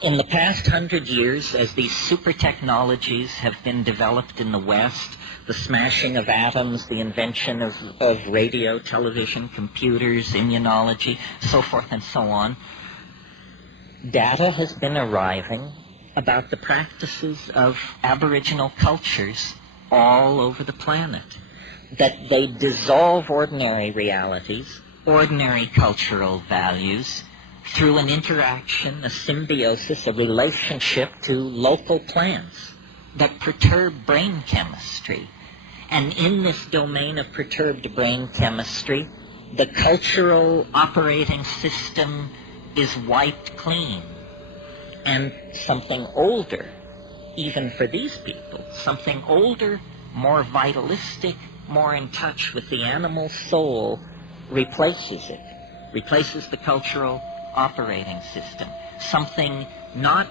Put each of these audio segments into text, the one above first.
In the past 100 years, as these super technologies have been developed in the West, the smashing of atoms, the invention of radio, television, computers, immunology, so forth and so on, data has been arriving about the practices of Aboriginal cultures all over the planet, that they dissolve ordinary realities, ordinary cultural values, through an interaction, a symbiosis, a relationship to local plants that perturb brain chemistry. And in this domain of perturbed brain chemistry, the cultural operating system is wiped clean. And something older, even for these people, something older, more vitalistic, more in touch with the animal soul, replaces it, replaces the cultural operating system, something not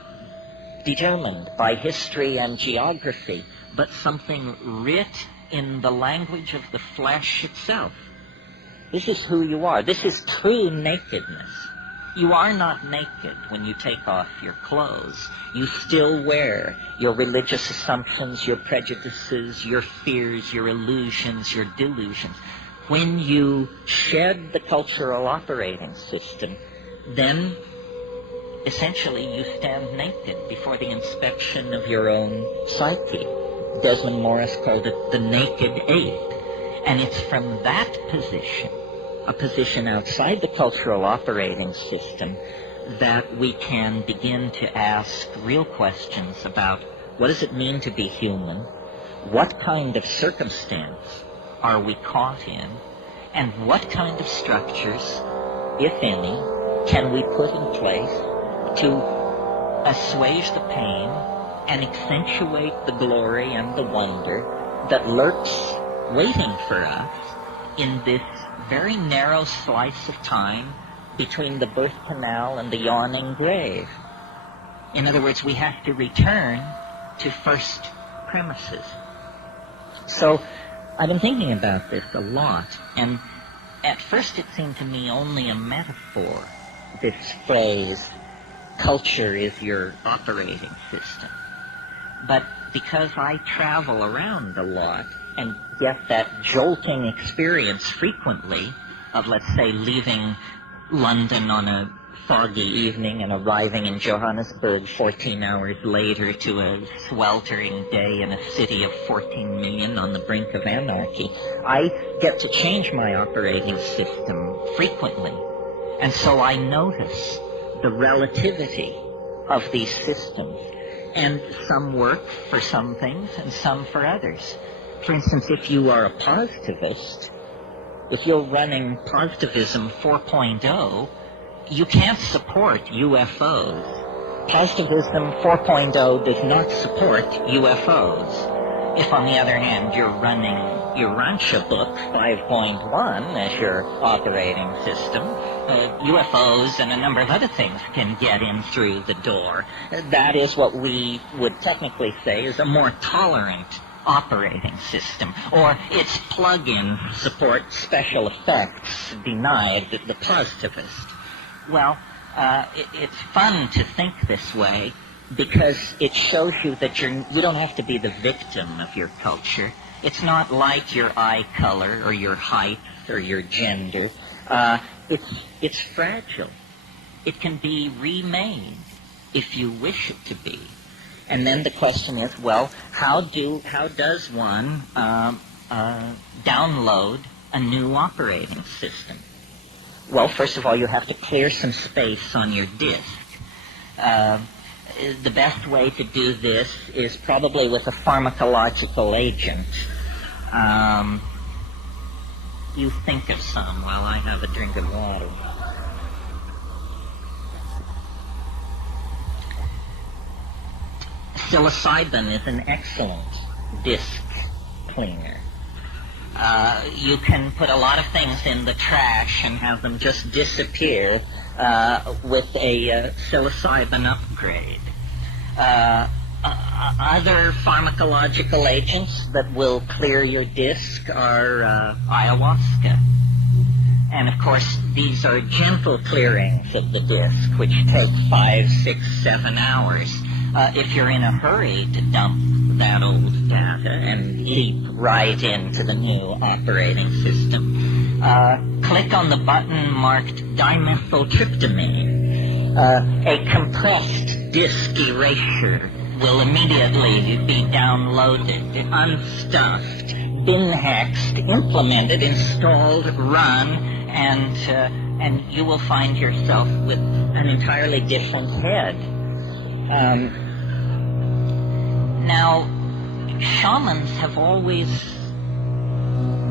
determined by history and geography, but something writ in the language of the flesh itself. This is who you are. This is true nakedness. You are not naked when you take off your clothes. You still wear your religious assumptions, your prejudices, your fears, your illusions, your delusions. When you shed the cultural operating system, then essentially you stand naked before the inspection of your own psyche. Desmond Morris called it the naked ape. And it's from that position, a position outside the cultural operating system, that we can begin to ask real questions about what does it mean to be human, what kind of circumstance are we caught in, and what kind of structures, if any, can we put in place to assuage the pain and accentuate the glory and the wonder that lurks waiting for us in this very narrow slice of time between the birth canal and the yawning grave. In other words, we have to return to first premises. So I've been thinking about this a lot, and at first it seemed to me only a metaphor, this phrase, culture is your operating system. But because I travel around a lot and get that jolting experience frequently of, let's say, leaving London on a foggy evening and arriving in Johannesburg 14 hours later to a sweltering day in a city of 14 million on the brink of anarchy, I get to change my operating system frequently. And so I notice the relativity of these systems. And some work for some things and some for others. For instance, if you are a positivist, if you're running Positivism 4.0, you can't support UFOs. Positivism 4.0 does not support UFOs. If, on the other hand, you're running your Rancha book 5.1 as your operating system, UFOs and a number of other things can get in through the door. That is what we would technically say is a more tolerant operating system, or its plug-in support special effects denied the positivist. Well, it's fun to think this way because it shows you that you don't have to be the victim of your culture. It's not like your eye color or your height or your gender. It's fragile. It can be remade if you wish it to be. And then the question is, well, how does one download a new operating system? Well, first of all, you have to clear some space on your disk. The best way to do this is probably with a pharmacological agent. You think of some while I have a drink of water. Psilocybin is an excellent disk cleaner. You can put a lot of things in the trash and have them just disappear with a psilocybin upgrade. Other pharmacological agents that will clear your disk are ayahuasca. And of course, these are gentle clearings of the disk, which take 5, 6, 7 hours. If you're in a hurry to dump that old data and leap right into the new operating system, click on the button marked dimethyltryptamine. A compressed disk erasure will immediately be downloaded, unstuffed, bin-hexed, implemented, installed, run, and you will find yourself with an entirely different head. Now, shamans have always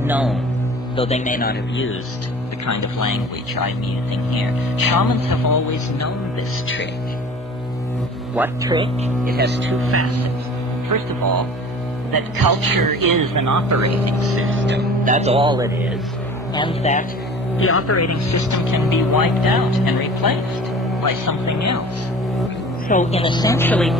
known, though they may not have used the kind of language I'm using here, shamans have always known this trick. What trick? It has two facets. First of all, that culture is an operating system. That's all it is. And that the operating system can be wiped out and replaced by something else. So, in essentially,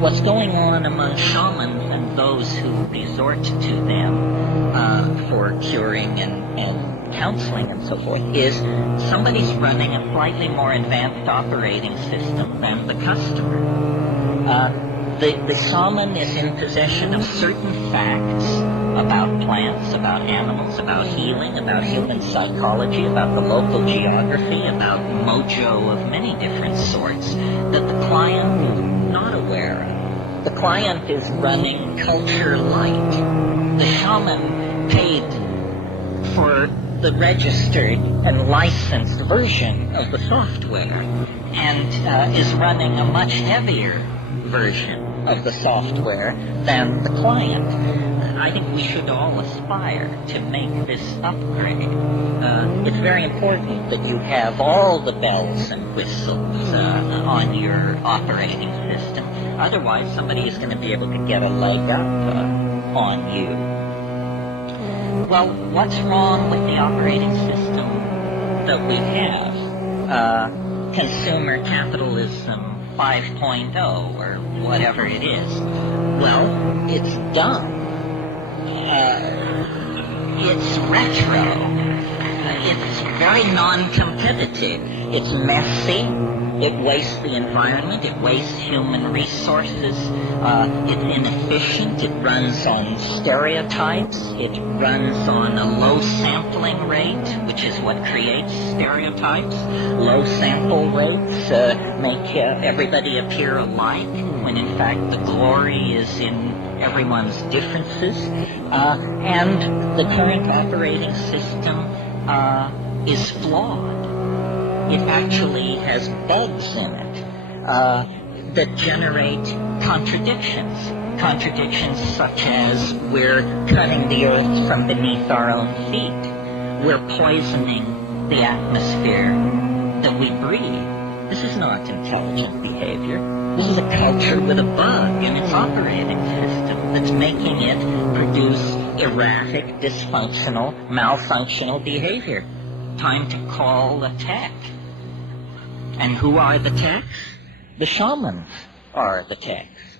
what's going on among shamans and those who resort to them for curing and counseling and so forth is somebody's running a slightly more advanced operating system than the customer. The shaman is in possession of certain facts about plants, about animals, about healing, about human psychology, about the local geography, about mojo of many different sorts that the client is not aware of. The client is running culture light. The shaman paid for the registered and licensed version of the software and is running a much heavier version of the software than the client. I think we should all aspire to make this upgrade. It's very important that you have all the bells and whistles on your operating system. Otherwise, somebody is going to be able to get a leg up on you. Well, what's wrong with the operating system that we have? Consumer capitalism 5.0 or whatever it is. Well, it's dumb. It's retro. It's very non-competitive. It's messy. It wastes the environment. It wastes human resources. It's inefficient. It runs on stereotypes. It runs on a low sampling rate, which is what creates stereotypes. Low sample rates make everybody appear alike, when in fact the glory is in everyone's differences. And the current operating system is flawed. It actually has bugs in it that generate contradictions. Contradictions such as we're cutting the earth from beneath our own feet. We're poisoning the atmosphere that we breathe. This is not intelligent behavior. This is a culture with a bug in its operating system that's making it produce erratic, dysfunctional, malfunctional behavior. Time to call a tech. And who are the techs? The shamans are the techs.